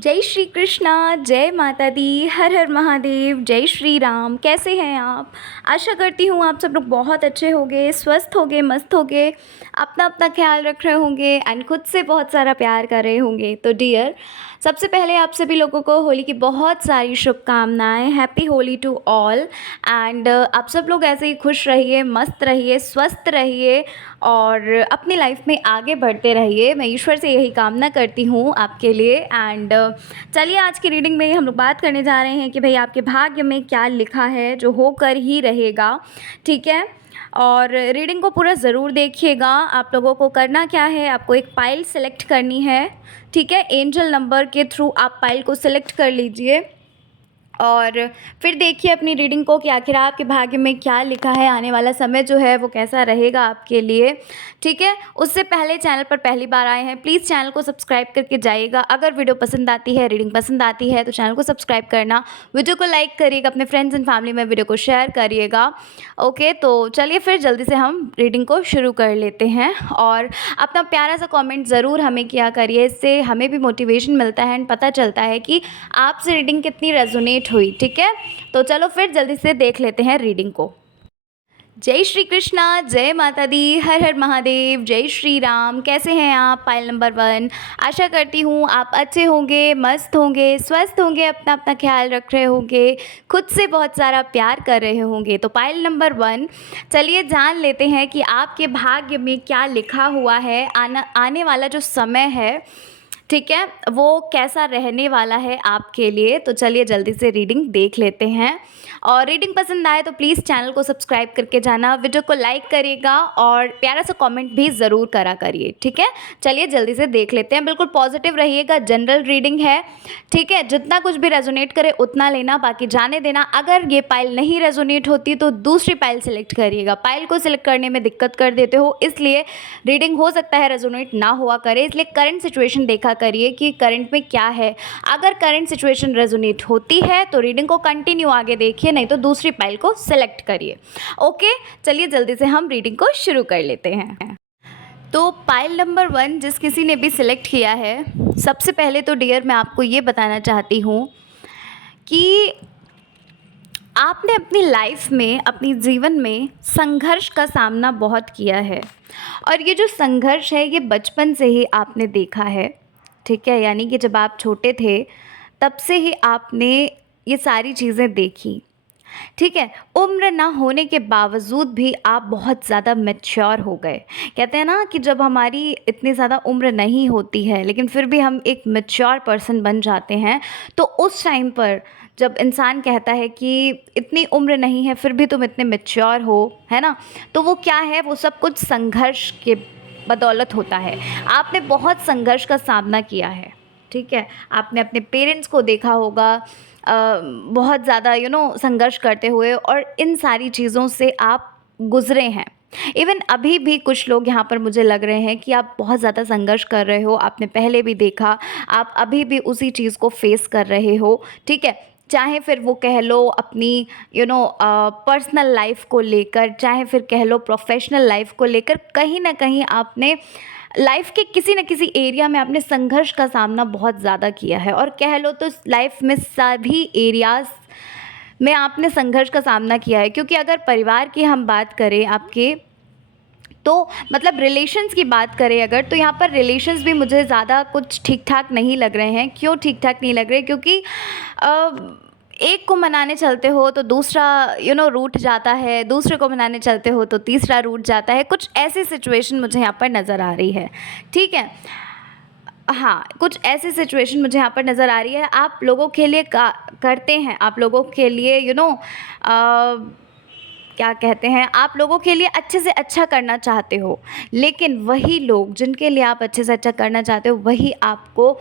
जय श्री कृष्णा, जय माता दी, हर हर महादेव, जय श्री राम। कैसे हैं आप? आशा करती हूँ आप सब लोग बहुत अच्छे होंगे, स्वस्थ होंगे, मस्त होंगे, अपना अपना ख्याल रख रहे होंगे एंड खुद से बहुत सारा प्यार कर रहे होंगे। तो डियर, सबसे पहले आप सभी लोगों को होली की बहुत सारी शुभकामनाएं। Happy Holi to all. And आप सब लोग ऐसे ही खुश रहिए, मस्त रहिए, स्वस्थ रहिए और अपनी लाइफ में आगे बढ़ते रहिए। मैं ईश्वर से यही कामना करती हूँ आपके लिए। एंड चलिए, आज की रीडिंग में हम लोग बात करने जा रहे हैं कि भाई आपके भाग्य में क्या लिखा है, जो होकर ही रहेगा। ठीक है, और रीडिंग को पूरा ज़रूर देखिएगा। आप लोगों को करना क्या है, आपको एक पाइल सेलेक्ट करनी है। ठीक है, एंजल नंबर के थ्रू आप पाइल को सिलेक्ट कर लीजिए और फिर देखिए अपनी रीडिंग को कि आखिर आपके भाग्य में क्या लिखा है, आने वाला समय जो है वो कैसा रहेगा आपके लिए। ठीक है, उससे पहले चैनल पर पहली बार आए हैं, प्लीज़ चैनल को सब्सक्राइब करके जाइएगा। अगर वीडियो पसंद आती है, रीडिंग पसंद आती है तो चैनल को सब्सक्राइब करना, वीडियो को लाइक करिएगा, अपने फ्रेंड्स एंड फैमिली में वीडियो को शेयर करिएगा। ओके, तो चलिए फिर जल्दी से हम रीडिंग को शुरू कर लेते हैं और अपना प्यारा सा कॉमेंट ज़रूर हमें किया करिए, इससे हमें भी मोटिवेशन मिलता है एंड पता चलता है कि आपसे रीडिंग कितनी रेजोनेट हुई। ठीक है, तो चलो फिर जल्दी से देख लेते हैं रीडिंग को। जय श्री कृष्णा, जय माता दी, हर हर महादेव, जय श्री राम। कैसे हैं आप? Pile number 1। आशा करती हूँ आप अच्छे होंगे, मस्त होंगे, स्वस्थ होंगे, अपना अपना ख्याल रख रहे होंगे, खुद से बहुत सारा प्यार कर रहे होंगे। तो पाइल नंबर 1, चलिए जान लेते हैं कि आपके भाग्य में क्या लिखा हुआ है, आने वाला जो समय है, ठीक है, वो कैसा रहने वाला है आपके लिए। तो चलिए जल्दी से रीडिंग देख लेते हैं और रीडिंग पसंद आए तो प्लीज़ चैनल को सब्सक्राइब करके जाना, वीडियो को लाइक करिएगा और प्यारा सा कमेंट भी ज़रूर करा करिए। ठीक है, चलिए जल्दी से देख लेते हैं। बिल्कुल पॉजिटिव रहिएगा, जनरल रीडिंग है। ठीक है, जितना कुछ भी रेजोनेट करे उतना लेना, बाकी जाने देना। अगर ये पाइल नहीं रेजोनेट होती तो दूसरी पाइल सेलेक्ट करिएगा। पाइल को सिलेक्ट करने में दिक्कत कर देते हो, इसलिए रीडिंग हो सकता है रेजोनेट ना हुआ करे। इसलिए करंट सिचुएशन देखा करिए कि करंट में क्या है। अगर करंट सिचुएशन रेजोनेट होती है तो रीडिंग को कंटिन्यू आगे देखिए, नहीं तो दूसरी पाइल को सेलेक्ट करिए। ओके, चलिए जल्दी से हम रीडिंग को शुरू कर लेते हैं। तो पाइल नंबर 1 जिस किसी ने भी सिलेक्ट किया है, सबसे पहले तो डियर मैं आपको ये बताना चाहती हूँ कि आपने अपनी लाइफ में, अपनी जीवन में संघर्ष का सामना बहुत किया है और ये जो संघर्ष है ये बचपन से ही आपने देखा है। ठीक है, यानी कि जब आप छोटे थे तब से ही आपने ये सारी चीज़ें देखी। ठीक है, उम्र ना होने के बावजूद भी आप बहुत ज़्यादा मैच्योर हो गए। कहते हैं ना कि जब हमारी इतनी ज़्यादा उम्र नहीं होती है लेकिन फिर भी हम एक मैच्योर पर्सन बन जाते हैं, तो उस टाइम पर जब इंसान कहता है कि इतनी उम्र नहीं है फिर भी तुम इतने मैच्योर हो, है ना, तो वो क्या है, वो सब कुछ संघर्ष के बदौलत होता है। आपने बहुत संघर्ष का सामना किया है। ठीक है, आपने अपने पेरेंट्स को देखा होगा बहुत ज़्यादा संघर्ष करते हुए और इन सारी चीज़ों से आप गुज़रे हैं। इवन अभी भी कुछ लोग यहाँ पर मुझे लग रहे हैं कि आप बहुत ज़्यादा संघर्ष कर रहे हो। आपने पहले भी देखा, आप अभी भी उसी चीज़ को फेस कर रहे हो। ठीक है, चाहे फिर वो कह लो अपनी पर्सनल लाइफ को लेकर, चाहे फिर कह लो प्रोफेशनल लाइफ को लेकर, कहीं ना कहीं आपने लाइफ के किसी न किसी एरिया में आपने संघर्ष का सामना बहुत ज़्यादा किया है। और कह लो तो लाइफ में सभी एरियाज़ में आपने संघर्ष का सामना किया है। क्योंकि अगर परिवार की हम बात करें आपके, तो मतलब रिलेशंस की बात करें अगर, तो यहाँ पर रिलेशंस भी मुझे ज़्यादा कुछ ठीक ठाक नहीं लग रहे हैं। क्यों ठीक ठाक नहीं लग रहे? क्योंकि एक को मनाने चलते हो तो दूसरा रूठ जाता है, दूसरे को मनाने चलते हो तो तीसरा रूठ जाता है। कुछ ऐसी सिचुएशन मुझे यहाँ पर नज़र आ रही है। ठीक है, हाँ, कुछ ऐसी सिचुएशन मुझे यहाँ पर नज़र आ रही है। आप लोगों के लिए करते हैं, आप लोगों के लिए क्या कहते हैं, आप लोगों के लिए अच्छे से अच्छा करना चाहते हो, लेकिन वही लोग जिनके लिए आप अच्छे से अच्छा करना चाहते हो वही आपको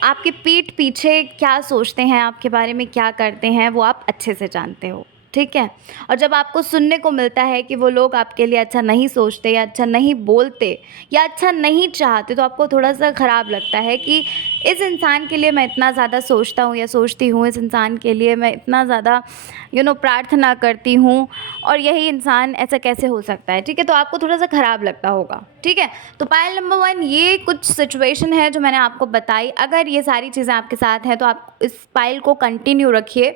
आपकी पीठ पीछे क्या सोचते हैं, आपके बारे में क्या करते हैं, वो आप अच्छे से जानते हो। ठीक है, और जब आपको सुनने को मिलता है कि वो लोग आपके लिए अच्छा नहीं सोचते या अच्छा नहीं बोलते या अच्छा नहीं चाहते, तो आपको थोड़ा सा ख़राब लगता है कि इस इंसान के लिए मैं इतना ज़्यादा सोचता हूँ या सोचती हूँ, इस इंसान के लिए मैं इतना ज़्यादा प्रार्थना करती हूँ और यही इंसान ऐसा कैसे हो सकता है, ठीक है। तो आपको थोड़ा सा ख़राब लगता होगा, ठीक है। तो पायल नंबर 1, ये कुछ सिचुएशन है जो मैंने आपको बताई। अगर ये सारी चीज़ें आपके साथ हैं तो आप इस पायल को कंटिन्यू रखिए,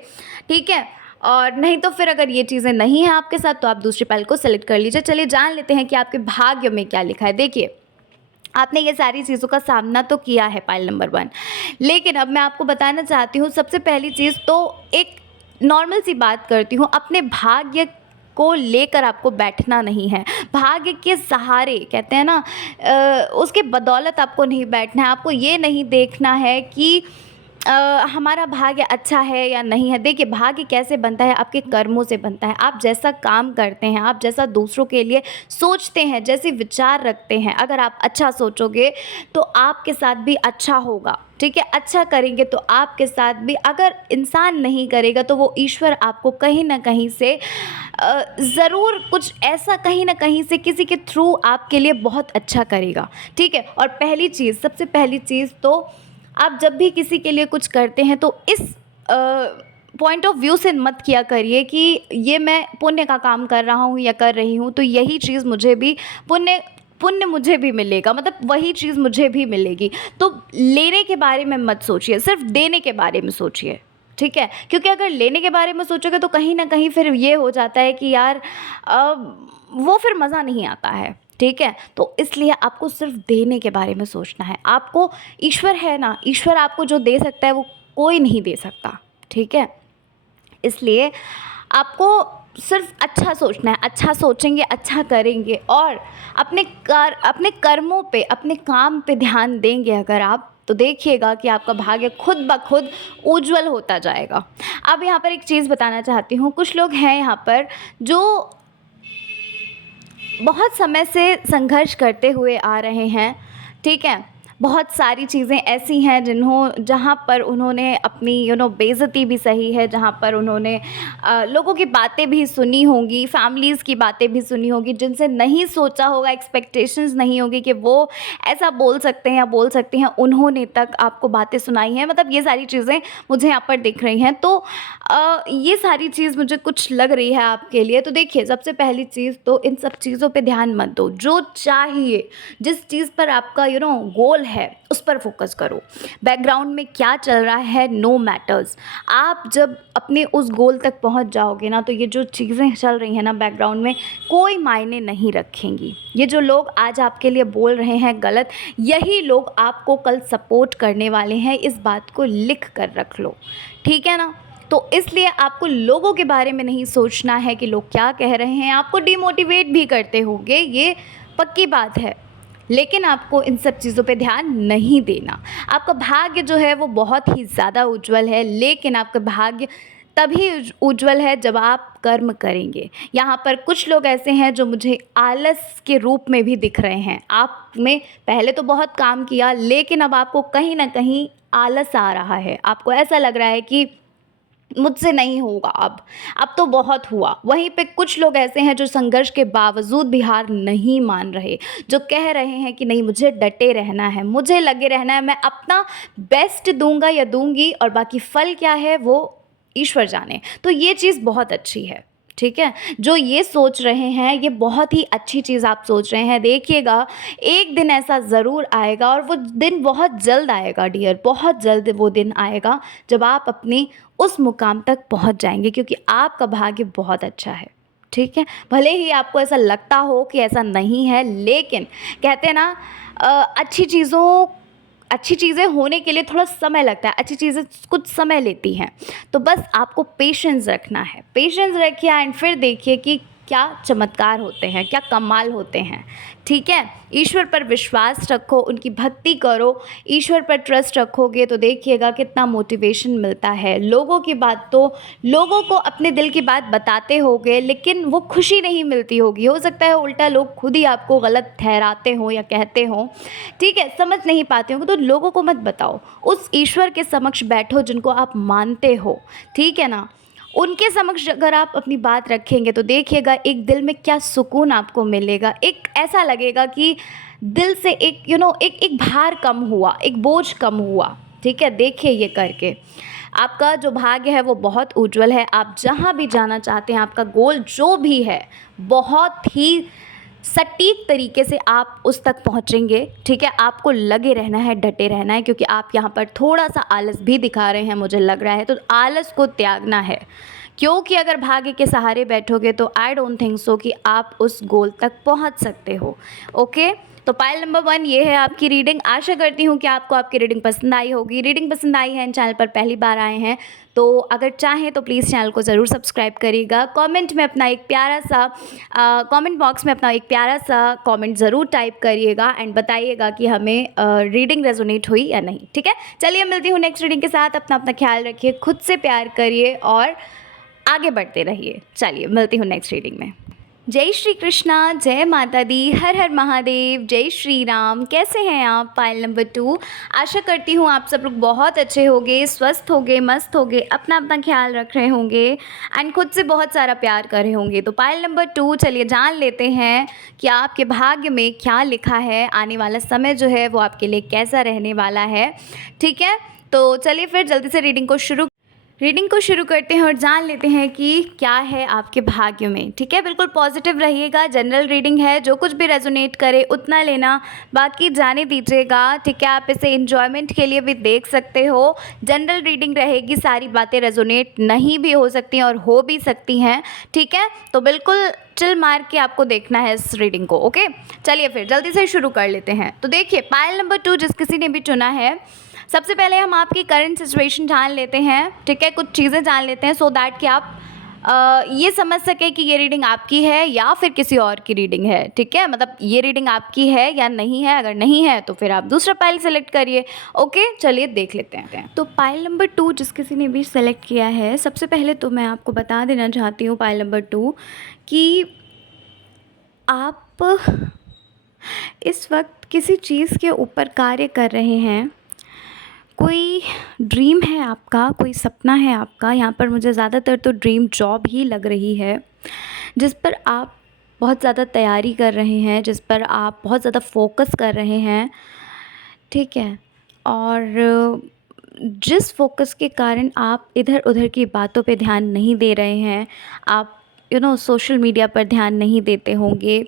ठीक है। और नहीं तो फिर अगर ये चीज़ें नहीं हैं आपके साथ तो आप दूसरी पायल को सेलेक्ट कर लीजिए। चलिए जान लेते हैं कि आपके भाग्य में क्या लिखा है। देखिए, आपने ये सारी चीज़ों का सामना तो किया है पायल नंबर 1, लेकिन अब मैं आपको बताना चाहती हूँ सबसे पहली चीज़ तो एक नॉर्मल सी बात करती हूँ, अपने भाग्य को लेकर आपको बैठना नहीं है। भाग्य के सहारे कहते हैं ना, उसके बदौलत आपको नहीं बैठना है। आपको ये नहीं देखना है कि हमारा भाग्य अच्छा है या नहीं है। देखिए, भाग्य कैसे बनता है, आपके कर्मों से बनता है। आप जैसा काम करते हैं, आप जैसा दूसरों के लिए सोचते हैं, जैसे विचार रखते हैं, अगर आप अच्छा सोचोगे तो आपके साथ भी अच्छा होगा, ठीक है। अच्छा करेंगे तो आपके साथ भी, अगर इंसान नहीं करेगा तो वो ईश्वर आपको कहीं ना कहीं से ज़रूर कुछ ऐसा कहीं ना कहीं से किसी के थ्रू आपके लिए बहुत अच्छा करेगा, ठीक है। और पहली चीज़, सबसे पहली चीज़ तो आप जब भी किसी के लिए कुछ करते हैं तो इस पॉइंट ऑफ व्यू से मत किया करिए कि ये मैं पुण्य का काम कर रहा हूँ या कर रही हूँ तो यही चीज़ मुझे भी पुण्य पुण्य मुझे भी मिलेगा, मतलब वही चीज़ मुझे भी मिलेगी। तो लेने के बारे में मत सोचिए, सिर्फ देने के बारे में सोचिए, ठीक है। क्योंकि अगर लेने के बारे में सोचोगे तो कहीं ना कहीं फिर ये हो जाता है कि यार वो फिर मज़ा नहीं आता है, ठीक है। तो इसलिए आपको सिर्फ देने के बारे में सोचना है। आपको ईश्वर है ना, ईश्वर आपको जो दे सकता है वो कोई नहीं दे सकता, ठीक है। इसलिए आपको सिर्फ अच्छा सोचना है। अच्छा सोचेंगे, अच्छा करेंगे और अपने कर्मों पे, अपने काम पे ध्यान देंगे अगर आप, तो देखिएगा कि आपका भाग्य खुद ब खुद उज्जवल होता जाएगा। अब यहाँ पर एक चीज़ बताना चाहती हूँ, कुछ लोग हैं यहाँ पर जो बहुत समय से संघर्ष करते हुए आ रहे हैं, ठीक है। बहुत सारी चीज़ें ऐसी हैं जहाँ पर उन्होंने अपनी बेइज़्ज़ती भी सही है, जहाँ पर उन्होंने लोगों की बातें भी सुनी होंगी, फैमिलीज़ की बातें भी सुनी होंगी, जिनसे नहीं सोचा होगा, एक्सपेक्टेशंस नहीं होगी कि वो ऐसा बोल सकते हैं या बोल सकती हैं, उन्होंने तक आपको बातें सुनाई हैं। मतलब ये सारी चीज़ें मुझे यहाँ पर दिख रही हैं। तो ये सारी चीज़ मुझे कुछ लग रही है आपके लिए। तो देखिए, सबसे पहली चीज़ तो इन सब चीज़ों पे ध्यान मत दो। जो चाहिए, जिस चीज़ पर आपका गोल है उस पर फोकस करो। बैकग्राउंड में क्या चल रहा है नो मैटर्स। आप जब अपने उस गोल तक पहुंच जाओगे ना, तो ये जो चीज़ें चल रही हैं ना बैकग्राउंड में, कोई मायने नहीं रखेंगी। ये जो लोग आज आपके लिए बोल रहे हैं गलत, यही लोग आपको कल सपोर्ट करने वाले हैं। इस बात को लिख कर रख लो, ठीक है ना। तो इसलिए आपको लोगों के बारे में नहीं सोचना है कि लोग क्या कह रहे हैं। आपको डिमोटिवेट भी करते होंगे, ये पक्की बात है, लेकिन आपको इन सब चीज़ों पे ध्यान नहीं देना। आपका भाग्य जो है वो बहुत ही ज़्यादा उज्जवल है, लेकिन आपका भाग्य तभी उज्जवल है जब आप कर्म करेंगे। यहाँ पर कुछ लोग ऐसे हैं जो मुझे आलस के रूप में भी दिख रहे हैं। आपने पहले तो बहुत काम किया, लेकिन अब आपको कहीं ना कहीं आलस आ रहा है। आपको ऐसा लग रहा है कि मुझसे नहीं होगा, अब तो बहुत हुआ। वहीं पे कुछ लोग ऐसे हैं जो संघर्ष के बावजूद भी हार नहीं मान रहे, जो कह रहे हैं कि नहीं, मुझे डटे रहना है, मुझे लगे रहना है, मैं अपना बेस्ट दूंगा या दूंगी, और बाकी फल क्या है वो ईश्वर जाने। तो ये चीज़ बहुत अच्छी है, ठीक है। जो ये सोच रहे हैं, ये बहुत ही अच्छी चीज़ आप सोच रहे हैं। देखिएगा, एक दिन ऐसा ज़रूर आएगा, और वो दिन बहुत जल्द आएगा डियर, बहुत जल्द वो दिन आएगा जब आप अपनी उस मुकाम तक पहुंच जाएंगे, क्योंकि आपका भाग्य बहुत अच्छा है, ठीक है। भले ही आपको ऐसा लगता हो कि ऐसा नहीं है, लेकिन कहते हैं ना, अच्छी चीज़ें होने के लिए थोड़ा समय लगता है, अच्छी चीज़ें कुछ समय लेती हैं। तो बस आपको पेशेंस रखना है, पेशेंस रखिए एंड फिर देखिए कि क्या चमत्कार होते हैं, क्या कमाल होते हैं, ठीक है। ईश्वर पर विश्वास रखो, उनकी भक्ति करो, ईश्वर पर ट्रस्ट रखोगे तो देखिएगा कितना मोटिवेशन मिलता है। लोगों को अपने दिल की बात बताते होगे, लेकिन वो खुशी नहीं मिलती होगी। हो सकता है उल्टा लोग खुद ही आपको गलत ठहराते हों या कहते हों, ठीक है, समझ नहीं पाते होंगे। तो लोगों को मत बताओ, उस ईश्वर के समक्ष बैठो जिनको आप मानते हो, ठीक है ना। उनके समक्ष अगर आप अपनी बात रखेंगे तो देखिएगा एक दिल में क्या सुकून आपको मिलेगा। एक ऐसा लगेगा कि दिल से एक एक भार कम हुआ, एक बोझ कम हुआ, ठीक है। देखिए ये करके आपका जो भाग्य है वो बहुत उज्जवल है। आप जहाँ भी जाना चाहते हैं, आपका गोल जो भी है, बहुत ही सटीक तरीके से आप उस तक पहुँचेंगे। ठीक है, आपको लगे रहना है, डटे रहना है, क्योंकि आप यहाँ पर थोड़ा सा आलस भी दिखा रहे हैं, मुझे लग रहा है। तो आलस को त्यागना है, क्योंकि अगर भाग्य के सहारे बैठोगे तो आई डोंट थिंक सो कि आप उस गोल तक पहुंच सकते हो। ओके, तो पाइल नंबर 1 ये है आपकी रीडिंग। आशा करती हूँ कि आपको आपकी रीडिंग पसंद आई होगी। रीडिंग पसंद आई है, चैनल पर पहली बार आए हैं तो अगर चाहें तो प्लीज़ चैनल को ज़रूर सब्सक्राइब करिएगा। कमेंट में अपना एक प्यारा सा कमेंट बॉक्स में अपना एक प्यारा सा कमेंट ज़रूर टाइप करिएगा एंड बताइएगा कि हमें रीडिंग रेजोनेट हुई या नहीं। ठीक है, चलिए मिलती हूँ नेक्स्ट रीडिंग के साथ। अपना अपना ख्याल रखिए, खुद से प्यार करिए और आगे बढ़ते रहिए। चलिए मिलती हूँ नेक्स्ट रीडिंग में। जय श्री कृष्णा, जय माता दी, हर हर महादेव, जय श्री राम। कैसे हैं आप? Pile number 2। आशा करती हूँ आप सब लोग बहुत अच्छे होंगे, स्वस्थ होंगे, मस्त होंगे, अपना अपना ख्याल रख रहे होंगे एंड खुद से बहुत सारा प्यार कर रहे होंगे। तो पाइल नंबर 2, चलिए जान लेते हैं कि आपके भाग्य में क्या लिखा है, आने वाला समय जो है वो आपके लिए कैसा रहने वाला है। ठीक है, तो चलिए फिर जल्दी से रीडिंग को शुरू करते हैं और जान लेते हैं कि क्या है आपके भाग्य में। ठीक है, बिल्कुल पॉजिटिव रहिएगा। जनरल रीडिंग है, जो कुछ भी रेजोनेट करे उतना लेना, बाकी जाने दीजिएगा। ठीक है, आप इसे एंजॉयमेंट के लिए भी देख सकते हो। जनरल रीडिंग रहेगी, सारी बातें रेजोनेट नहीं भी हो सकती हैं और हो भी सकती हैं। ठीक है, तो बिल्कुल चिल मार के आपको देखना है इस रीडिंग को। ओके, चलिए फिर जल्दी से शुरू कर लेते हैं। तो देखिए, पाइल नंबर 2 जिस किसी ने भी चुना है, सबसे पहले हम आपकी करंट सिचुएशन जान लेते हैं। ठीक है, कुछ चीज़ें जान लेते हैं सो दैट कि आप ये समझ सके कि ये रीडिंग आपकी है या फिर किसी और की रीडिंग है। ठीक है, मतलब ये रीडिंग आपकी है या नहीं है। अगर नहीं है तो फिर आप दूसरा पाइल सेलेक्ट करिए। ओके, चलिए देख लेते हैं। तो पाइल नंबर 2 जिस किसी ने भी सेलेक्ट किया है, सबसे पहले तो मैं आपको बता देना चाहती हूँ पाइल नंबर 2 कि आप इस वक्त किसी चीज़ के ऊपर कार्य कर रहे हैं। कोई ड्रीम है आपका, कोई सपना है आपका। यहाँ पर मुझे ज़्यादातर तो ड्रीम जॉब ही लग रही है, जिस पर आप बहुत ज़्यादा तैयारी कर रहे हैं, जिस पर आप बहुत ज़्यादा फोकस कर रहे हैं। ठीक है, और जिस फोकस के कारण आप इधर उधर की बातों पे ध्यान नहीं दे रहे हैं, आप सोशल मीडिया पर ध्यान नहीं देते होंगे।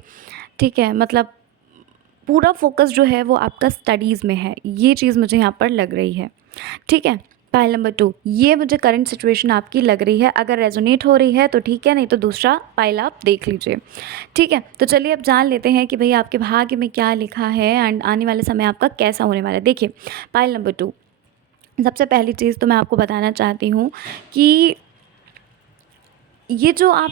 ठीक है, मतलब पूरा फोकस जो है वो आपका स्टडीज़ में है, ये चीज़ मुझे यहाँ पर लग रही है। ठीक है, पाइल नंबर 2 ये मुझे करंट सिचुएशन आपकी लग रही है। अगर रेजोनेट हो रही है तो ठीक है, नहीं तो दूसरा पाइल आप देख लीजिए। ठीक है, तो चलिए अब जान लेते हैं कि भाई आपके भाग्य में क्या लिखा है एंड आने वाले समय आपका कैसा होने वाला है। देखिए, पाइल नंबर 2, सबसे पहली चीज़ तो मैं आपको बताना चाहती हूँ कि ये जो आप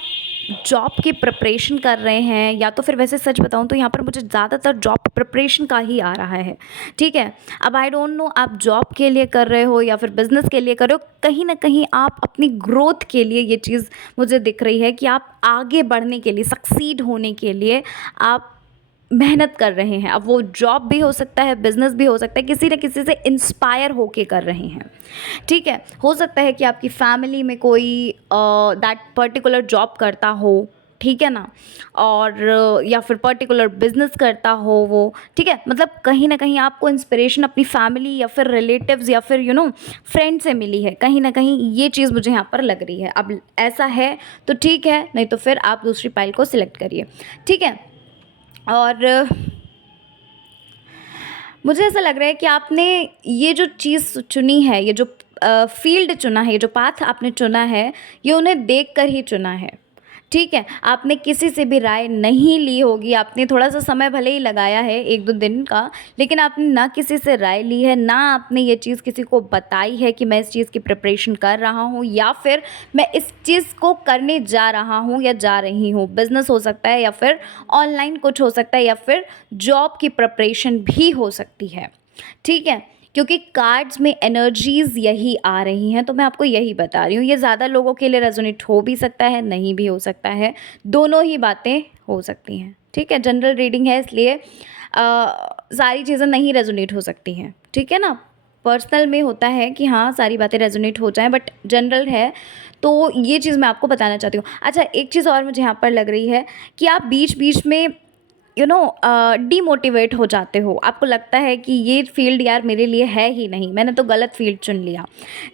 जॉब की प्रिपरेशन कर रहे हैं, या तो फिर वैसे सच बताऊं तो यहाँ पर मुझे ज़्यादातर जॉब प्रिपरेशन का ही आ रहा है। ठीक है, अब आई डोंट नो आप जॉब के लिए कर रहे हो या फिर बिज़नेस के लिए कर रहे हो, कहीं ना कहीं आप अपनी ग्रोथ के लिए, ये चीज़ मुझे दिख रही है कि आप आगे बढ़ने के लिए, सक्सीड होने के लिए आप मेहनत कर रहे हैं। अब वो जॉब भी हो सकता है, बिज़नेस भी हो सकता है, किसी न किसी से इंस्पायर होके कर रहे हैं। ठीक है, हो सकता है कि आपकी फैमिली में कोई दैट पर्टिकुलर जॉब करता हो। ठीक है ना, और या फिर पर्टिकुलर बिजनेस करता हो वो। ठीक है, मतलब कहीं ना कहीं आपको इंस्पिरेशन अपनी फैमिली या फिर रिलेटिव्स या फिर फ्रेंड से मिली है। कहीं ना कहीं ये चीज़ मुझे यहाँ पर लग रही है। अब ऐसा है तो ठीक है, नहीं तो फिर आप दूसरी पाइल को सिलेक्ट करिए। ठीक है, और मुझे ऐसा लग रहा है कि आपने ये जो चीज़ चुनी है, ये जो फील्ड चुना है, ये जो पाथ आपने चुना है, ये उन्हें देखकर ही चुना है। ठीक है, आपने किसी से भी राय नहीं ली होगी। आपने थोड़ा सा समय भले ही लगाया है, 1-2 दिन का, लेकिन आपने ना किसी से राय ली है, ना आपने ये चीज़ किसी को बताई है कि मैं इस चीज़ की प्रिपरेशन कर रहा हूँ या फिर मैं इस चीज़ को करने जा रहा हूँ या जा रही हूँ। बिज़नेस हो सकता है या फिर ऑनलाइन कुछ हो सकता है या फिर जॉब की प्रिपरेशन भी हो सकती है। ठीक है, क्योंकि कार्ड्स में एनर्जीज़ यही आ रही हैं, तो मैं आपको यही बता रही हूँ। ये ज़्यादा लोगों के लिए रेजोनेट हो भी सकता है, नहीं भी हो सकता है, दोनों ही बातें हो सकती हैं। ठीक है, जनरल रीडिंग है इसलिए सारी चीज़ें नहीं रेजोनेट हो सकती हैं। ठीक है ना, पर्सनल में होता है कि हाँ सारी बातें रेजोनेट हो जाएं, बट जनरल है तो ये चीज़ मैं आपको बताना चाहती हूँ। अच्छा, एक चीज़ और मुझे यहाँ पर लग रही है कि आप बीच बीच में डीमोटिवेट हो जाते हो, आपको लगता है कि ये फील्ड यार मेरे लिए है ही नहीं, मैंने तो गलत फील्ड चुन लिया।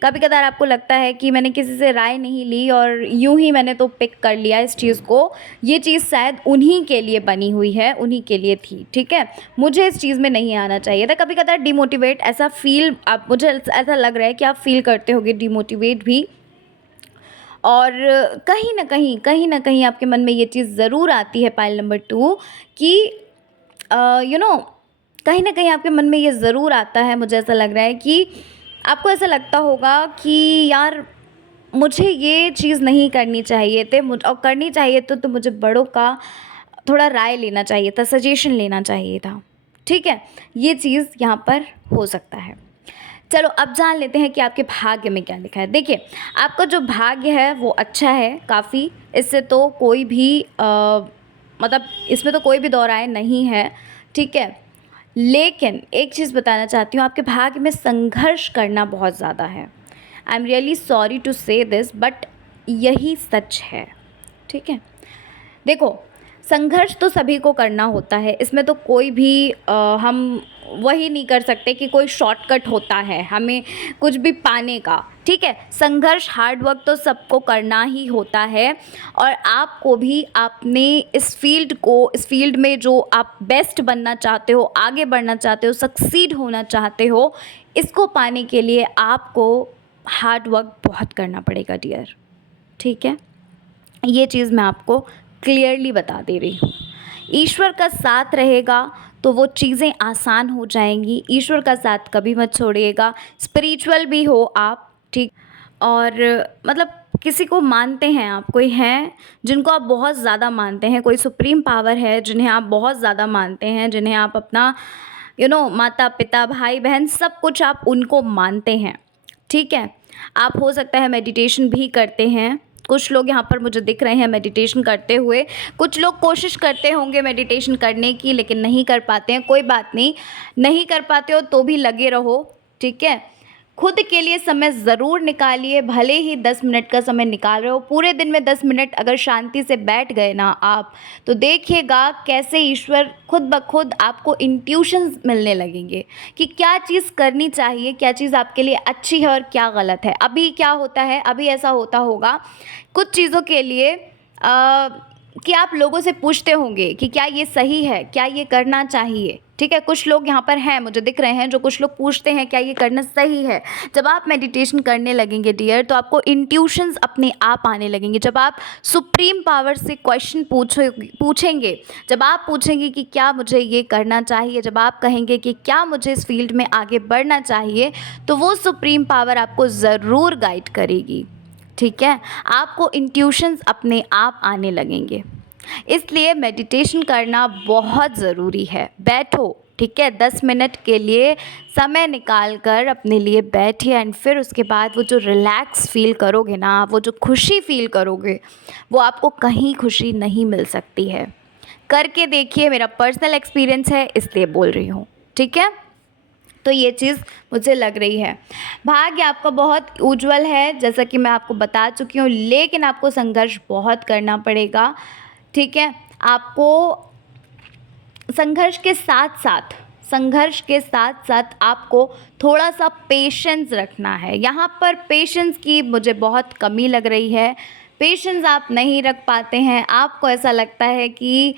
कभी कदार आपको लगता है कि मैंने किसी से राय नहीं ली और यूं ही मैंने तो पिक कर लिया इस चीज़ को, ये चीज़ शायद उन्हीं के लिए बनी हुई है, उन्हीं के लिए थी, ठीक है, मुझे इस चीज़ में नहीं आना चाहिए था। कभी कदार डीमोटिवेट ऐसा फील, आप मुझे ऐसा लग रहा है कि आप फील करते होगे डीमोटिवेट भी, और कहीं ना कहीं आपके मन में ये चीज़ ज़रूर आती है पाइल नंबर 2 कि कहीं ना कहीं आपके मन में ये ज़रूर आता है, मुझे ऐसा लग रहा है कि आपको ऐसा लगता होगा कि यार मुझे ये चीज़ नहीं करनी चाहिए थे, और करनी चाहिए तो मुझे बड़ों का थोड़ा राय लेना चाहिए था, सजेशन लेना चाहिए था, ठीक है, ये चीज़ यहाँ पर हो सकता है। चलो अब जान लेते हैं कि आपके भाग्य में क्या लिखा है। देखिए, आपका जो भाग्य है वो अच्छा है काफ़ी, इससे तो कोई भी मतलब इसमें तो कोई भी दो राय नहीं है, ठीक है, लेकिन एक चीज़ बताना चाहती हूँ, आपके भाग्य में संघर्ष करना बहुत ज़्यादा है। I am really sorry to say this, but यही सच है, ठीक है। देखो, संघर्ष तो सभी को करना होता है, इसमें तो कोई भी हम वही नहीं कर सकते कि कोई शॉर्टकट होता है हमें कुछ भी पाने का, ठीक है। संघर्ष, हार्ड वर्क तो सबको करना ही होता है, और आपको भी आपने इस फील्ड में जो आप बेस्ट बनना चाहते हो, आगे बढ़ना चाहते हो, सक्सीड होना चाहते हो, इसको पाने के लिए आपको हार्ड वर्क बहुत करना पड़ेगा डियर, ठीक है। ये चीज़ मैं आपको क्लियरली बता दे रही हूँ। ईश्वर का साथ रहेगा तो वो चीज़ें आसान हो जाएंगी। ईश्वर का साथ कभी मत छोड़िएगा। स्पिरिचुअल भी हो आप, ठीक, और मतलब किसी को मानते हैं आप, कोई हैं जिनको आप बहुत ज़्यादा मानते हैं, कोई सुप्रीम पावर है जिन्हें आप बहुत ज़्यादा मानते हैं, जिन्हें आप अपना माता पिता भाई बहन सब कुछ आप उनको मानते हैं, ठीक है। आप हो सकता है मेडिटेशन भी करते हैं, कुछ लोग यहाँ पर मुझे दिख रहे हैं मेडिटेशन करते हुए, कुछ लोग कोशिश करते होंगे मेडिटेशन करने की लेकिन नहीं कर पाते हैं। कोई बात नहीं, नहीं कर पाते हो तो भी लगे रहो, ठीक है। खुद के लिए समय ज़रूर निकालिए, भले ही 10 मिनट का समय निकाल रहे हो, पूरे दिन में 10 मिनट अगर शांति से बैठ गए ना आप, तो देखिएगा कैसे ईश्वर खुद ब खुद आपको इंट्यूशंस मिलने लगेंगे कि क्या चीज़ करनी चाहिए, क्या चीज़ आपके लिए अच्छी है और क्या गलत है। अभी क्या होता है, अभी ऐसा होता होगा कुछ चीज़ों के लिए कि आप लोगों से पूछते होंगे कि क्या ये सही है, क्या ये करना चाहिए, ठीक है। कुछ लोग यहाँ पर हैं, मुझे दिख रहे हैं, जो कुछ लोग पूछते हैं क्या ये करना सही है। जब आप मेडिटेशन करने लगेंगे डियर, तो आपको इंट्यूशंस अपने आप आने लगेंगे। जब आप सुप्रीम पावर से क्वेश्चन पूछेंगे, जब आप पूछेंगे कि क्या मुझे ये करना चाहिए, जब आप कहेंगे कि क्या मुझे इस फील्ड में आगे बढ़ना चाहिए, तो वो सुप्रीम पावर आपको ज़रूर गाइड करेगी, ठीक है। आपको इंट्यूशंस अपने आप आने लगेंगे। इसलिए मेडिटेशन करना बहुत ज़रूरी है। बैठो, ठीक है, 10 मिनट के लिए समय निकाल कर अपने लिए बैठिए, एंड फिर उसके बाद वो जो रिलैक्स फील करोगे ना, वो जो खुशी फील करोगे, वो आपको कहीं खुशी नहीं मिल सकती है। करके देखिए, मेरा पर्सनल एक्सपीरियंस है इसलिए बोल रही हूँ, ठीक है। तो ये चीज़ मुझे लग रही है। भाग्य आपका बहुत उज्जवल है जैसा कि मैं आपको बता चुकी हूँ, लेकिन आपको संघर्ष बहुत करना पड़ेगा, ठीक है। आपको संघर्ष के साथ साथ आपको थोड़ा सा पेशेंस रखना है। यहाँ पर पेशेंस की मुझे बहुत कमी लग रही है। पेशेंस आप नहीं रख पाते हैं, आपको ऐसा लगता है कि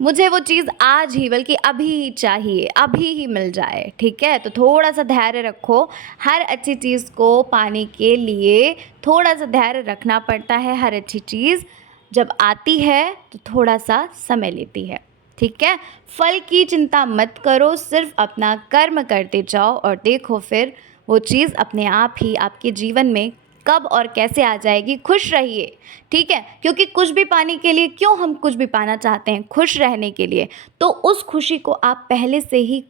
मुझे वो चीज़ आज ही, बल्कि अभी ही चाहिए, अभी ही मिल जाए, ठीक है। तो थोड़ा सा धैर्य रखो। हर अच्छी चीज़ को पाने के लिए थोड़ा सा धैर्य रखना पड़ता है। हर अच्छी चीज़ जब आती है तो थोड़ा सा समय लेती है, ठीक है। फल की चिंता मत करो, सिर्फ अपना कर्म करते जाओ और देखो फिर वो चीज़ अपने आप ही आपके जीवन में कब और कैसे आ जाएगी। खुश रहिए, ठीक है, क्योंकि कुछ भी पाने के लिए, क्यों हम कुछ भी पाना चाहते हैं, खुश रहने के लिए। तो उस खुशी को आप पहले से ही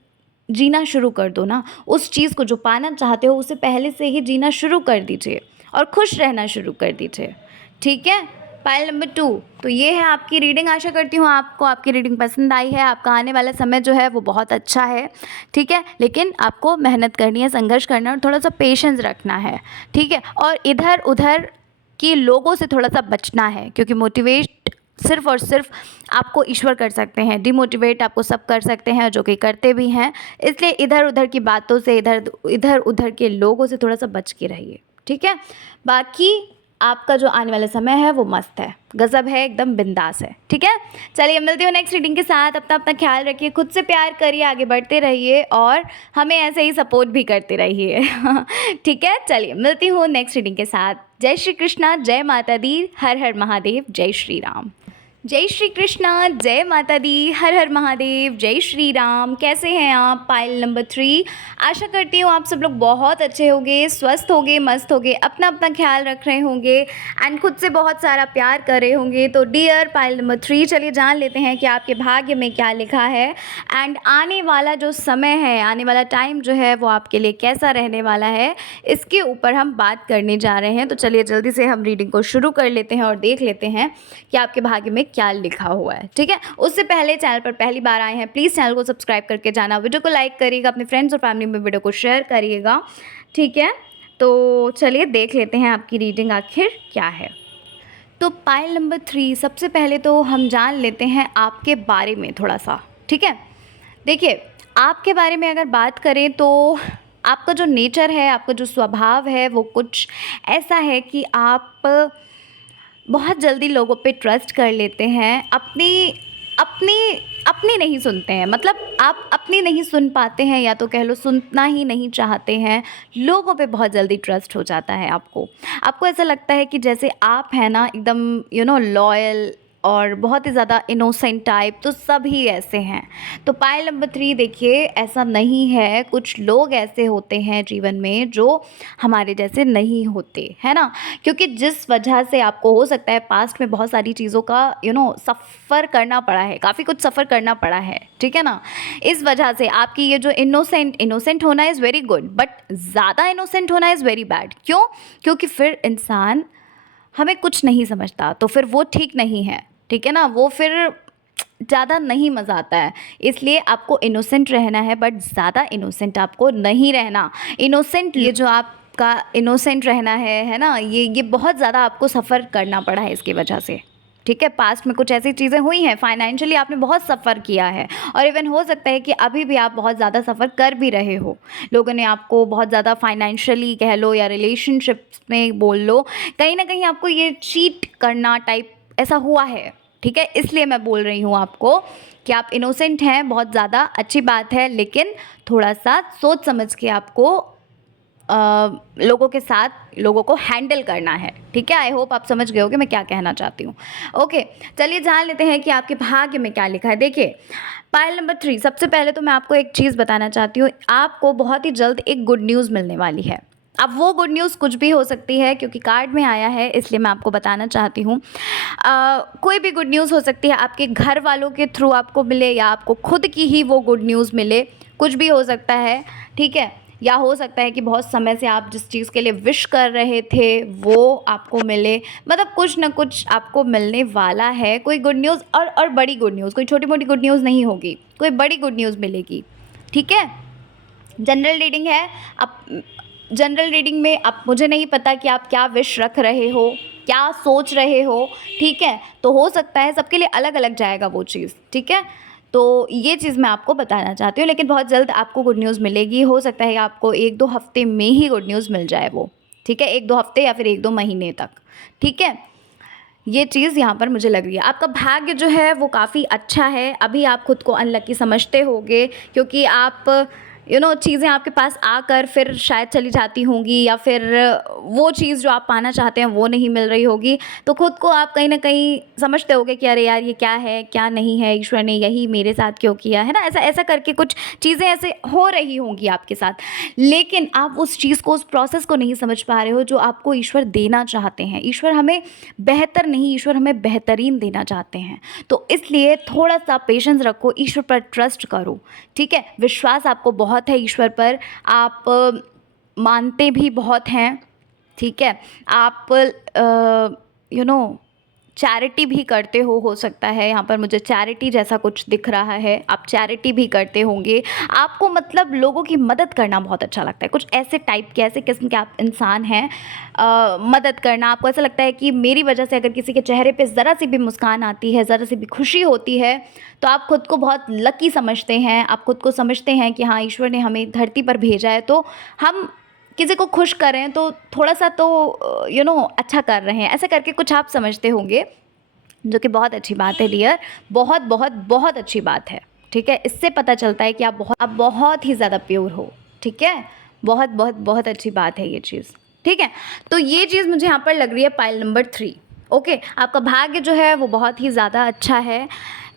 जीना शुरू कर दो ना। उस चीज़ को जो पाना चाहते हो उसे पहले से ही जीना शुरू कर दीजिए और खुश रहना शुरू कर दीजिए, ठीक है। पाइल नंबर 2, तो ये है आपकी रीडिंग। आशा करती हूँ आपको आपकी रीडिंग पसंद आई है। आपका आने वाला समय जो है वो बहुत अच्छा है, ठीक है, लेकिन आपको मेहनत करनी है, संघर्ष करना है और थोड़ा सा पेशेंस रखना है, ठीक है। और इधर उधर के लोगों से थोड़ा सा बचना है, क्योंकि मोटिवेट सिर्फ़ और सिर्फ आपको ईश्वर कर सकते हैं, डिमोटिवेट आपको सब कर सकते हैं, जो कि करते भी हैं। इसलिए इधर उधर की बातों से, इधर उधर के लोगों से थोड़ा सा बच के रहिए, ठीक है। बाकी आपका जो आने वाला समय है वो मस्त है, गज़ब है, एकदम बिंदास है, ठीक है। चलिए मिलती हूँ नेक्स्ट रीडिंग के साथ। अपना अपना ख्याल रखिए, खुद से प्यार करिए, आगे बढ़ते रहिए और हमें ऐसे ही सपोर्ट भी करते रहिए। ठीक है, चलिए मिलती हूँ नेक्स्ट रीडिंग के साथ। जय श्री कृष्णा, जय माता दी, हर हर महादेव, जय श्री राम। जय श्री कृष्णा, जय माता दी, हर हर महादेव, जय श्री राम। कैसे हैं आप? Pile number 3। आशा करती हूँ आप सब लोग बहुत अच्छे होंगे, स्वस्थ होंगे, मस्त होंगे, अपना अपना ख्याल रख रहे होंगे एंड खुद से बहुत सारा प्यार कर रहे होंगे। तो डियर पाइल नंबर 3, चलिए जान लेते हैं कि आपके भाग्य में क्या लिखा है एंड आने वाला जो समय है, आने वाला टाइम जो है वो आपके लिए कैसा रहने वाला है, इसके ऊपर हम बात करने जा रहे हैं। तो चलिए जल्दी से हम रीडिंग को शुरू कर लेते हैं और देख लेते हैं कि आपके भाग्य में क्या लिखा हुआ है, ठीक है। उससे पहले चैनल पर पहली बार आए हैं, प्लीज़ चैनल को सब्सक्राइब करके जाना, वीडियो को लाइक करिएगा, अपने फ्रेंड्स और फैमिली में वीडियो को शेयर करिएगा, ठीक है। तो चलिए देख लेते हैं आपकी रीडिंग आखिर क्या है। तो पाइल नंबर 3, सबसे पहले तो हम जान लेते हैं आपके बारे में थोड़ा सा, ठीक है। देखिए, आपके बारे में अगर बात करें तो आपका जो नेचर है, आपका जो स्वभाव है वो कुछ ऐसा है कि आप बहुत जल्दी लोगों पे ट्रस्ट कर लेते हैं, अपनी अपनी अपनी नहीं सुनते हैं, मतलब आप अपनी नहीं सुन पाते हैं, या तो कह लो सुनना ही नहीं चाहते हैं। लोगों पे बहुत जल्दी ट्रस्ट हो जाता है आपको ऐसा लगता है कि जैसे आप हैं ना एकदम लॉयल और बहुत ही ज़्यादा इनोसेंट टाइप, तो सभी ऐसे हैं। तो पाइल नंबर 3 देखिए, ऐसा नहीं है, कुछ लोग ऐसे होते हैं जीवन में जो हमारे जैसे नहीं होते, है ना। क्योंकि जिस वजह से आपको हो सकता है पास्ट में बहुत सारी चीज़ों का सफ़र करना पड़ा है, काफ़ी कुछ सफ़र करना पड़ा है, ठीक है ना। इस वजह से आपकी ये जो इनोसेंट होना इज़ वेरी गुड, बट ज़्यादा इनोसेंट होना इज़ वेरी बैड। क्यों? क्योंकि फिर इंसान हमें कुछ नहीं समझता, तो फिर वो ठीक नहीं है, ठीक है ना। वो फिर ज़्यादा नहीं मज़ा आता है। इसलिए आपको इनोसेंट रहना है, बट ज़्यादा इनोसेंट आपको नहीं रहना। इनोसेंट, ये जो आपका इनोसेंट रहना है ना, ये बहुत ज़्यादा आपको सफ़र करना पड़ा है इसकी वजह से, ठीक है। पास्ट में कुछ ऐसी चीज़ें हुई हैं, फाइनेंशियली आपने बहुत सफ़र किया है, और इवन हो सकता है कि अभी भी आप बहुत ज़्यादा सफ़र कर भी रहे हो। लोगों ने आपको बहुत ज़्यादा फाइनेंशियली कह लो या रिलेशनशिप्स में बोल लो, कहीं ना कहीं आपको ये चीट करना टाइप ऐसा हुआ है, ठीक है। इसलिए मैं बोल रही हूँ आपको कि आप इनोसेंट हैं, बहुत ज़्यादा अच्छी बात है, लेकिन थोड़ा सा सोच समझ के आपको लोगों के साथ लोगों को हैंडल करना है, ठीक है। आई होप आप समझ गए होगे मैं क्या कहना चाहती हूँ। ओके, चलिए जान लेते हैं कि आपके भाग्य में क्या लिखा है। देखिए, पाइल नंबर 3, सबसे पहले तो मैं आपको एक चीज़ बताना चाहती हूँ, आपको बहुत ही जल्द एक गुड न्यूज़ मिलने वाली है। अब वो गुड न्यूज़ कुछ भी हो सकती है, क्योंकि कार्ड में आया है इसलिए मैं आपको बताना चाहती हूँ। कोई भी गुड न्यूज़ हो सकती है, आपके घर वालों के थ्रू आपको मिले या आपको खुद की ही वो गुड न्यूज़ मिले, कुछ भी हो सकता है, ठीक है। या हो सकता है कि बहुत समय से आप जिस चीज़ के लिए विश कर रहे थे वो आपको मिले, मतलब कुछ ना कुछ आपको मिलने वाला है, कोई गुड न्यूज़, और बड़ी गुड न्यूज़, कोई छोटी मोटी गुड न्यूज़ नहीं होगी, कोई बड़ी गुड न्यूज़ मिलेगी, ठीक है। जनरल रीडिंग है। अब जनरल रीडिंग में अब मुझे नहीं पता कि आप क्या विश रख रहे हो, क्या सोच रहे हो, ठीक है। तो हो सकता है सबके लिए अलग अलग जाएगा वो चीज़, ठीक है। तो ये चीज़ मैं आपको बताना चाहती हूँ, लेकिन बहुत जल्द आपको गुड न्यूज़ मिलेगी। हो सकता है आपको 1-2 हफ्ते में ही गुड न्यूज़ मिल जाए वो, ठीक है। 1-2 हफ्ते या फिर 1-2 महीने तक, ठीक है। ये चीज़ यहाँ पर मुझे लग रही है। आपका भाग्य जो है वो काफ़ी अच्छा है। अभी आप खुद को अनलकी समझते होंगे, क्योंकि आप चीज़ें आपके पास आकर फिर शायद चली जाती होंगी, या फिर वो चीज़ जो आप पाना चाहते हैं वो नहीं मिल रही होगी। तो खुद को आप कहीं ना कहीं समझते होगे कि अरे यार ये क्या है, क्या नहीं है, ईश्वर ने यही मेरे साथ क्यों किया है ना, ऐसा ऐसा करके कुछ चीज़ें ऐसे हो रही होंगी आपके साथ। लेकिन आप उस चीज़ को, उस प्रोसेस को नहीं समझ पा रहे हो जो आपको ईश्वर देना चाहते हैं। ईश्वर हमें बेहतर नहीं, ईश्वर हमें बेहतरीन देना चाहते हैं। तो इसलिए थोड़ा सा पेशेंस रखो, ईश्वर पर ट्रस्ट करो, ठीक है। विश्वास आपको बहुत है ईश्वर पर, आप मानते भी बहुत हैं, ठीक है। आप चैरिटी भी करते हो सकता है, यहाँ पर मुझे चैरिटी जैसा कुछ दिख रहा है, आप चैरिटी भी करते होंगे। आपको मतलब लोगों की मदद करना बहुत अच्छा लगता है, कुछ ऐसे टाइप के, ऐसे किस्म के आप इंसान हैं। मदद करना, आपको ऐसा लगता है कि मेरी वजह से अगर किसी के चेहरे पे ज़रा सी भी मुस्कान आती है, ज़रा सी भी खुशी होती है, तो आप खुद को बहुत लकी समझते हैं। आप खुद को समझते हैं कि हाँ, ईश्वर ने हमें धरती पर भेजा है, तो हम किसी को खुश कर रहे हैं तो थोड़ा सा तो अच्छा कर रहे हैं, ऐसे करके कुछ आप समझते होंगे, जो कि बहुत अच्छी बात है डियर, बहुत बहुत बहुत अच्छी बात है। ठीक है, इससे पता चलता है कि आप बहुत ही ज़्यादा प्योर हो। ठीक है, बहुत बहुत बहुत अच्छी बात है ये चीज़। ठीक है, तो ये चीज़ मुझे यहाँ पर लग रही है पाइल नंबर 3। ओके, आपका भाग्य जो है वो बहुत ही ज़्यादा अच्छा है।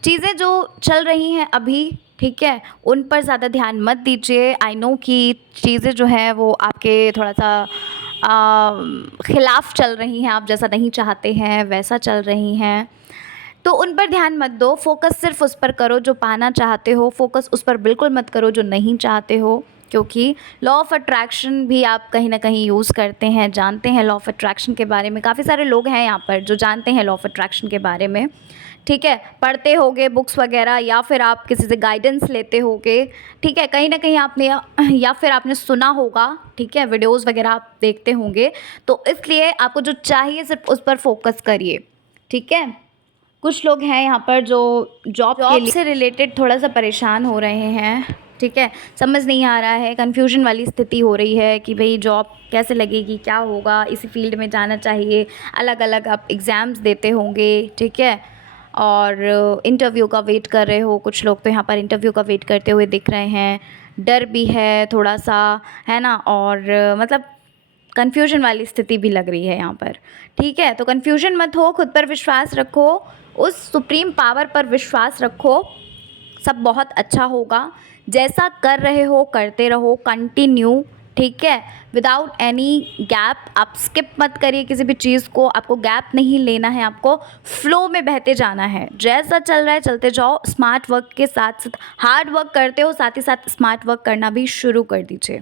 चीज़ें जो चल रही हैं अभी, ठीक है, उन पर ज़्यादा ध्यान मत दीजिए। आई नो कि चीज़ें जो हैं वो आपके थोड़ा सा ख़िलाफ़ चल रही हैं, आप जैसा नहीं चाहते हैं वैसा चल रही हैं, तो उन पर ध्यान मत दो। फोकस सिर्फ उस पर करो जो पाना चाहते हो, फोकस उस पर बिल्कुल मत करो जो नहीं चाहते हो, क्योंकि लॉ ऑफ़ अट्रैक्शन भी आप कहीं ना कहीं यूज़ करते हैं, जानते हैं लॉ ऑफ़ अट्रैक्शन के बारे में। काफ़ी सारे लोग हैं यहाँ पर जो जानते हैं लॉ ऑफ़ अट्रैक्शन के बारे में। ठीक है, पढ़ते होगे बुक्स वगैरह, या फिर आप किसी से गाइडेंस लेते होगे। ठीक है, कहीं ना कहीं आपने या फिर आपने सुना होगा। ठीक है, वीडियोज़ वगैरह आप देखते होंगे, तो इसलिए आपको जो चाहिए सिर्फ उस पर फोकस करिए। ठीक है, कुछ लोग हैं यहाँ पर जो जॉब से रिलेटेड थोड़ा सा परेशान हो रहे हैं। ठीक है, समझ नहीं आ रहा है, कन्फ्यूजन वाली स्थिति हो रही है कि भाई जॉब कैसे लगेगी, क्या होगा, इसी फील्ड में जाना चाहिए। अलग अलग आप एग्ज़ाम्स देते होंगे, ठीक है, और इंटरव्यू का वेट कर रहे हो। कुछ लोग तो यहाँ पर इंटरव्यू का वेट करते हुए दिख रहे हैं। डर भी है थोड़ा सा, है ना, और मतलब कन्फ्यूजन वाली स्थिति भी लग रही है यहाँ पर। ठीक है, तो कन्फ्यूजन मत हो, खुद पर विश्वास रखो, उस सुप्रीम पावर पर विश्वास रखो, सब बहुत अच्छा होगा। जैसा कर रहे हो करते रहो, कंटिन्यू। ठीक है, विदाउट एनी गैप। आप स्किप मत करिए किसी भी चीज़ को, आपको गैप नहीं लेना है, आपको फ्लो में बहते जाना है। जैसा चल रहा है चलते जाओ, स्मार्ट वर्क के साथ साथ हार्ड वर्क करते हो, साथ ही साथ स्मार्ट वर्क करना भी शुरू कर दीजिए।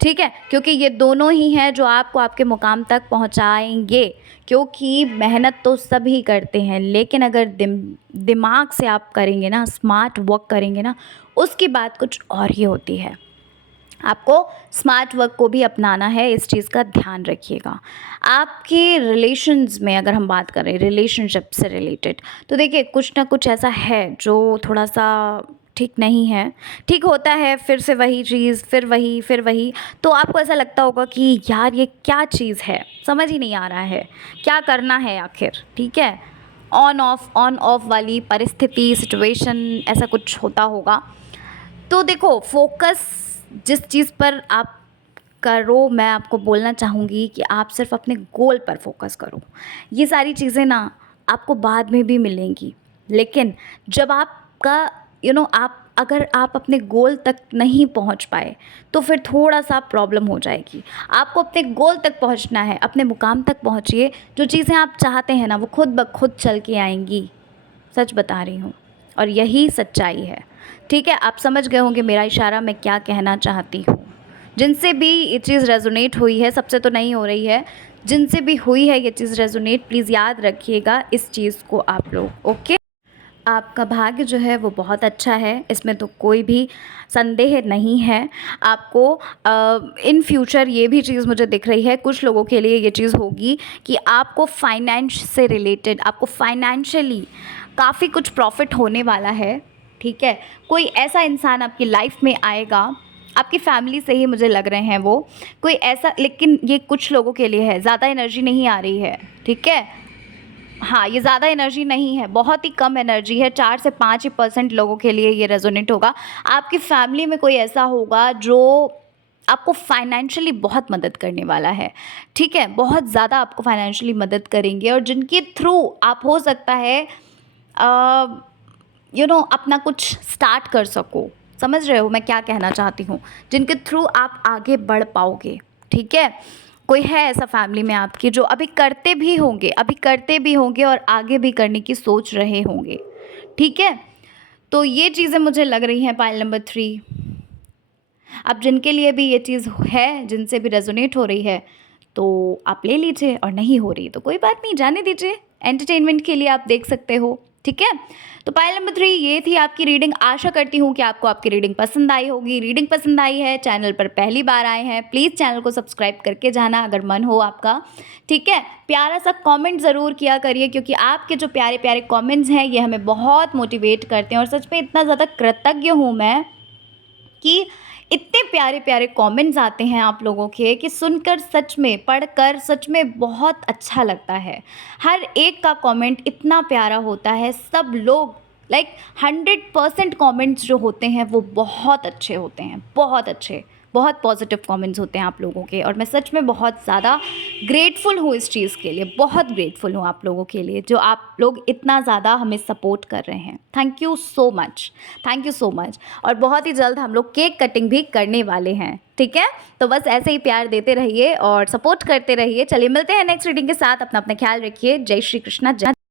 ठीक है, क्योंकि ये दोनों ही हैं जो आपको आपके मुकाम तक पहुंचाएंगे। क्योंकि मेहनत तो सभी करते हैं, लेकिन अगर दिमाग से आप करेंगे ना, स्मार्ट वर्क करेंगे ना, उसकी बात कुछ और ही होती है। आपको स्मार्ट वर्क को भी अपनाना है, इस चीज़ का ध्यान रखिएगा। आपके रिलेशंस में अगर हम बात करें, रिलेशनशिप से रिलेटेड, तो देखिए कुछ ना कुछ ऐसा है जो थोड़ा सा ठीक नहीं है। ठीक होता है, फिर से वही चीज़, फिर वही, तो आपको ऐसा लगता होगा कि यार ये क्या चीज़ है, समझ ही नहीं आ रहा है, क्या करना है आखिर। ठीक है, ऑन ऑफ वाली परिस्थिति, सिचुएशन, ऐसा कुछ होता होगा। तो देखो, फोकस जिस चीज़ पर आप करो, मैं आपको बोलना चाहूँगी कि आप सिर्फ अपने गोल पर फोकस करो। ये सारी चीज़ें ना आपको बाद में भी मिलेंगी, लेकिन जब आपका आप अपने गोल तक नहीं पहुंच पाए, तो फिर थोड़ा सा प्रॉब्लम हो जाएगी। आपको अपने गोल तक पहुंचना है, अपने मुकाम तक पहुंचिए। जो चीज़ें आप चाहते हैं ना, वो खुद ब खुद चल के आएंगी। सच बता रही हूँ, और यही सच्चाई है। ठीक है, आप समझ गए होंगे मेरा इशारा मैं क्या कहना चाहती हूँ। जिनसे भी ये चीज़ रेजोनेट हुई है, सबसे तो नहीं हो रही है, जिनसे भी हुई है ये चीज़ रेजोनेट, प्लीज़ याद रखिएगा इस चीज़ को आप लोग। ओके, आपका भाग्य जो है वो बहुत अच्छा है, इसमें तो कोई भी संदेह नहीं है। आपको इन फ्यूचर ये भी चीज़ मुझे दिख रही है, कुछ लोगों के लिए ये चीज़ होगी कि आपको फाइनेंस से रिलेटेड, आपको फाइनेंशियली काफ़ी कुछ प्रॉफिट होने वाला है। ठीक है, कोई ऐसा इंसान आपकी लाइफ में आएगा, आपकी फैमिली से ही मुझे लग रहे हैं वो, कोई ऐसा, लेकिन ये कुछ लोगों के लिए है, ज़्यादा एनर्जी नहीं आ रही है। ठीक है, हाँ, ये ज़्यादा एनर्जी नहीं है, बहुत ही कम एनर्जी है, 4 से 5% लोगों के लिए ये रेजोनेट होगा। आपकी फैमिली में कोई ऐसा होगा जो आपको फाइनेंशियली बहुत मदद करने वाला है। ठीक है, बहुत ज़्यादा आपको फाइनेंशियली मदद करेंगे, और जिनके थ्रू आप हो सकता है अपना कुछ स्टार्ट कर सको। समझ रहे हो मैं क्या कहना चाहती हूँ, जिनके थ्रू आप आगे बढ़ पाओगे। ठीक है, कोई है ऐसा फैमिली में आपकी जो अभी करते भी होंगे और आगे भी करने की सोच रहे होंगे। ठीक है, तो ये चीज़ें मुझे लग रही हैं पाइल नंबर 3। अब जिनके लिए भी ये चीज़ है, जिनसे भी रेजोनेट हो रही है, तो आप ले लीजिए, और नहीं हो रही तो कोई बात नहीं, जाने दीजिए, एंटरटेनमेंट के लिए आप देख सकते हो, ठीक है। तो पाइल नंबर 3 ये थी आपकी रीडिंग। आशा करती हूँ कि आपको आपकी रीडिंग पसंद आई होगी। रीडिंग पसंद आई है, चैनल पर पहली बार आए हैं, प्लीज़ चैनल को सब्सक्राइब करके जाना अगर मन हो आपका, ठीक है। प्यारा सा कमेंट ज़रूर किया करिए, क्योंकि आपके जो प्यारे प्यारे कमेंट्स हैं ये हमें बहुत मोटिवेट करते हैं, और सच में इतना ज़्यादा कृतज्ञ हूँ मैं कि इतने प्यारे प्यारे कमेंट्स आते हैं आप लोगों के, कि सुनकर, सच में पढ़कर सच में बहुत अच्छा लगता है। हर एक का कमेंट इतना प्यारा होता है, सब लोग लाइक 100% कमेंट्स जो होते हैं वो बहुत अच्छे होते हैं, बहुत अच्छे, बहुत पॉजिटिव कमेंट्स होते हैं आप लोगों के, और मैं सच में बहुत ज़्यादा ग्रेटफुल हूँ इस चीज़ के लिए, बहुत ग्रेटफुल हूँ आप लोगों के लिए जो आप लोग इतना ज़्यादा हमें सपोर्ट कर रहे हैं। Thank you so much, thank you so much. और बहुत ही जल्द हम लोग केक कटिंग भी करने वाले हैं, ठीक है। तो बस ऐसे ही प्यार देते रहिए और सपोर्ट करते रहिए। चलिए मिलते हैं नेक्स्ट रीडिंग के साथ। अपना अपना ख्याल रखिए। जय श्री कृष्णा। जय